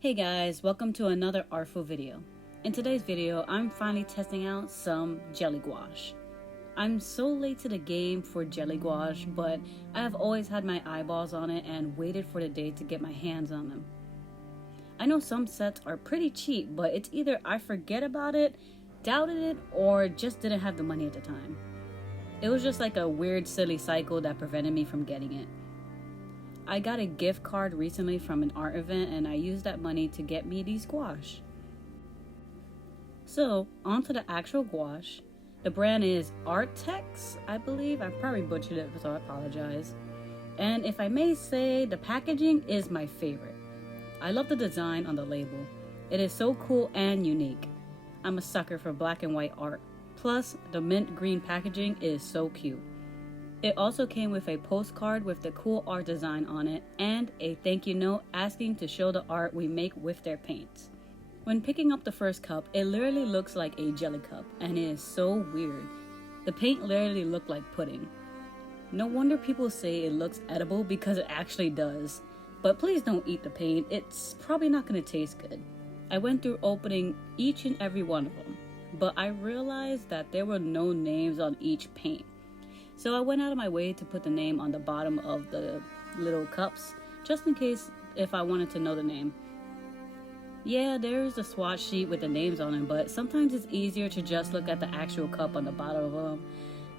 Hey guys, welcome to another Artful video. In today's video, I'm finally testing out some jelly gouache. I'm so late to the game for jelly gouache, but I have always had my eyeballs on it and waited for the day to get my hands on them. I know some sets are pretty cheap, but it's either I forget about it, doubted it, or just didn't have the money at the time. It was just like a weird silly cycle that prevented me from getting it. I got a gift card recently from an art event and I used that money to get me these gouache. So, onto the actual gouache. The brand is Arrtx, I believe. I probably butchered it, so I apologize. And if I may say, the packaging is my favorite. I love the design on the label. It is so cool and unique. I'm a sucker for black and white art. Plus, the mint green packaging is so cute. It also came with a postcard with the cool art design on it and a thank you note asking to show the art we make with their paints. When picking up the first cup, it literally looks like a jelly cup and it is so weird. The paint literally looked like pudding. No wonder people say it looks edible because it actually does. But please don't eat the paint, it's probably not going to taste good. I went through opening each and every one of them, but I realized that there were no names on each paint. So I went out of my way to put the name on the bottom of the little cups, just in case if I wanted to know the name. Yeah, there's a swatch sheet with the names on it, but sometimes it's easier to just look at the actual cup on the bottom of them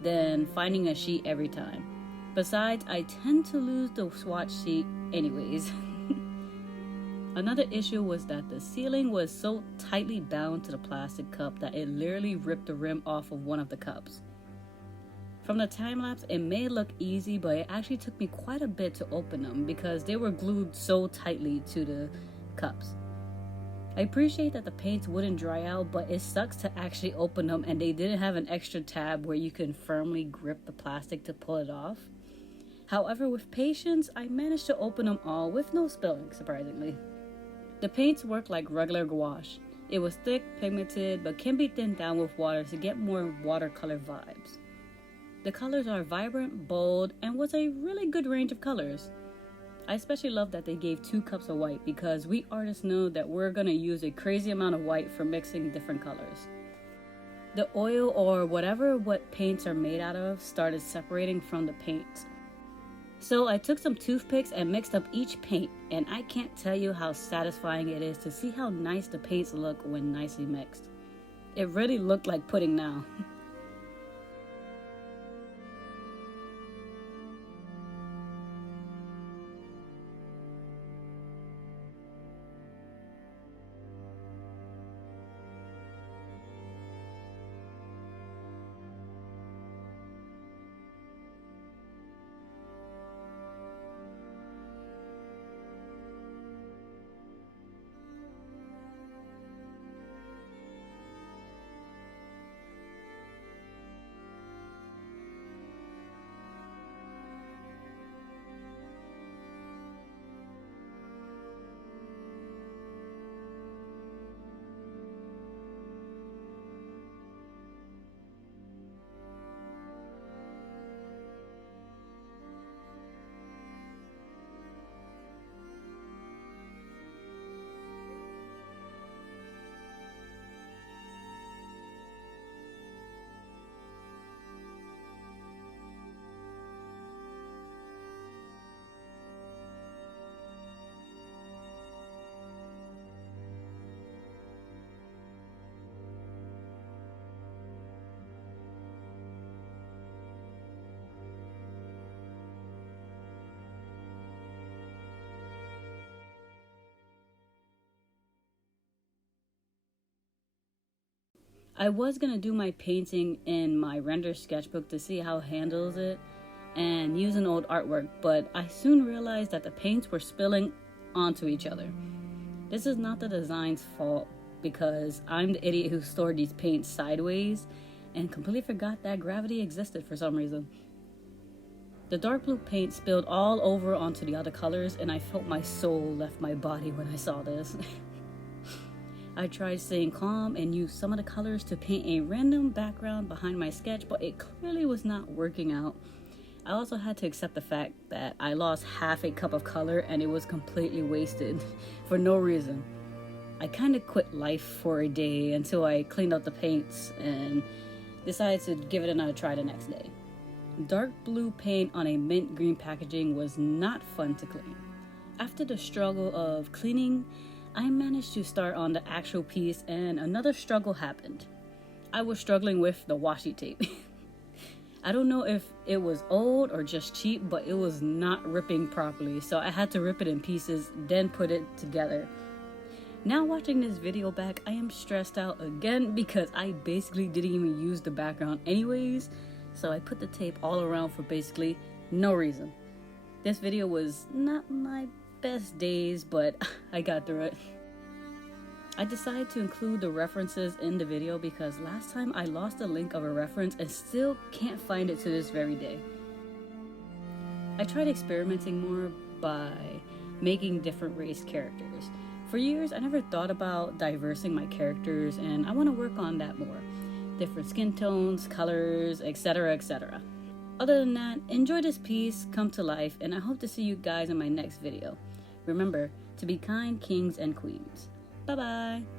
than finding a sheet every time. Besides, I tend to lose the swatch sheet anyways. Another issue was that the sealing was so tightly bound to the plastic cup that it literally ripped the rim off of one of the cups. From the time lapse, it may look easy, but it actually took me quite a bit to open them because they were glued so tightly to the cups. I appreciate that the paints wouldn't dry out, but it sucks to actually open them and they didn't have an extra tab where you can firmly grip the plastic to pull it off. However, with patience, I managed to open them all with no spilling, surprisingly. The paints work like regular gouache. It was thick, pigmented, but can be thinned down with water to get more watercolor vibes. The colors are vibrant, bold, and was a really good range of colors. I especially love that they gave 2 cups of white because we artists know that we're going to use a crazy amount of white for mixing different colors. The oil or what paints are made out of started separating from the paints. So I took some toothpicks and mixed up each paint, and I can't tell you how satisfying it is to see how nice the paints look when nicely mixed. It really looked like pudding now. I was going to do my painting in my render sketchbook to see how it handles it and use an old artwork, but I soon realized that the paints were spilling onto each other. This is not the design's fault because I'm the idiot who stored these paints sideways and completely forgot that gravity existed for some reason. The dark blue paint spilled all over onto the other colors and I felt my soul left my body when I saw this. I tried staying calm and used some of the colors to paint a random background behind my sketch, but it clearly was not working out. I also had to accept the fact that I lost half a cup of color and it was completely wasted for no reason. I kind of quit life for a day until I cleaned out the paints and decided to give it another try the next day. Dark blue paint on a mint green packaging was not fun to clean. After the struggle of cleaning, I managed to start on the actual piece and another struggle happened. I was struggling with the washi tape. I don't know if it was old or just cheap, but it was not ripping properly, so I had to rip it in pieces, then put it together. Now watching this video back, I am stressed out again because I basically didn't even use the background anyways, so I put the tape all around for basically no reason. This video was not my best days, but I got through it. I decided to include the references in the video because last time I lost the link of a reference and still can't find it to this very day. I tried experimenting more by making different race characters. For years, I never thought about diversing my characters, and I want to work on that more. Different skin tones, colors, etc, etc. Other than that, enjoy this piece come to life, and I hope to see you guys in my next video. Remember to be kind, kings and queens. Bye bye.